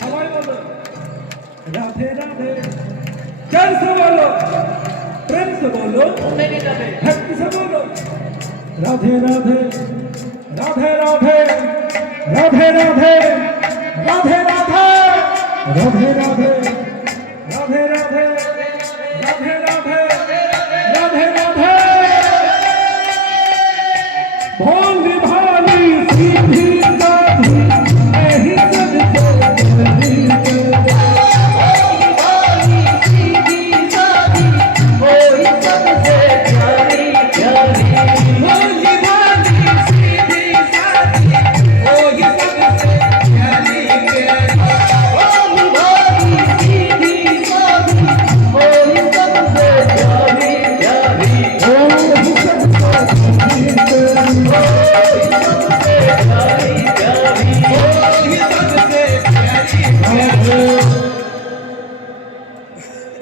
সবাই বলো রাধে রাধে, प्यार से बोलो, प्रेम से बोलो, भक्ति से बोलो, राधे राधे राधे राधे राधे राधे राधे राधे राधे राधे राधे राधे राधे राधे राधे राधे भोली भाली सीधी साधी यही सबसे जल्दी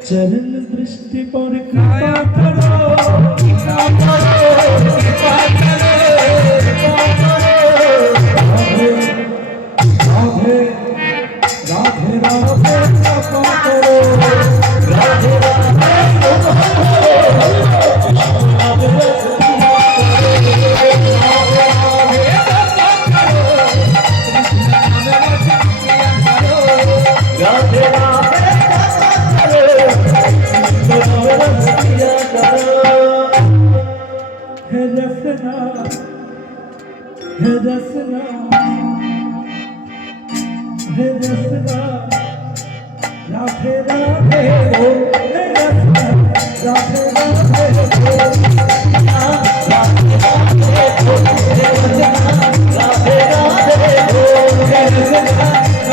चरण दृष्टि पर कृपा करो, कृपा करो, कृपा करो, कृपा करो। राधे राधे राधे राधे कृपा करो, राधे राधे हे रसना हे रसना राधे राधे हो, हे रसना राधे राधे हो, राधे राधे हो, हे रसना राधे राधे हो, हे रसना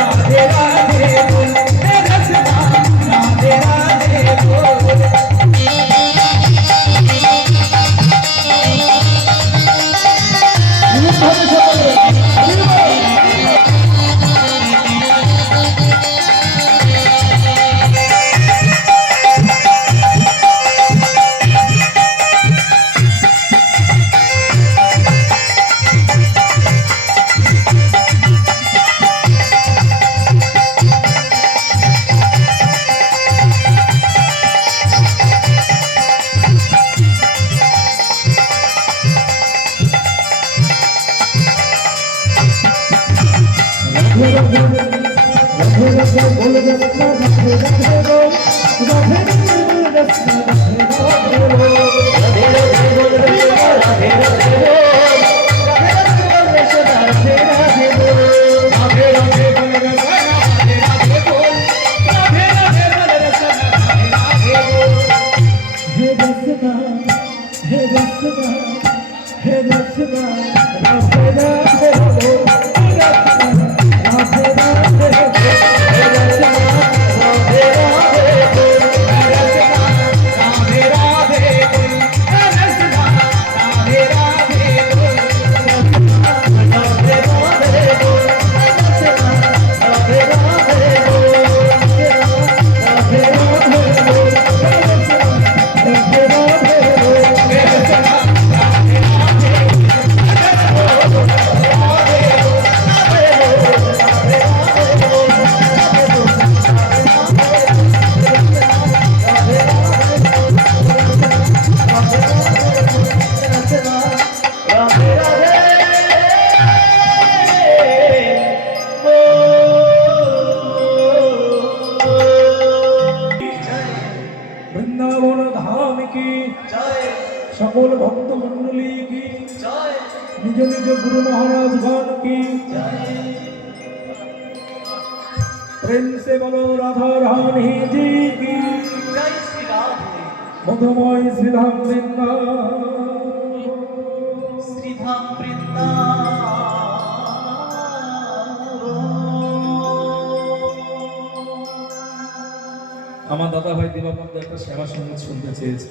राधे राधे हो, हे रसना राधे राधे हो। সকল ভক্ত মন্ডলী কি জয়, নিজ নিজ গুরু মহারাজ গণ কি জয়। प्रेम से बोलो राधा रानी जी की जय, श्री राधे मधुमय श्री धाम वृंदावन, श्री धाम वृंदावन। আমার দাদা ভাই দিবানন্দ একটা সেবা সঙ্গীত শুনতে চেয়েছে।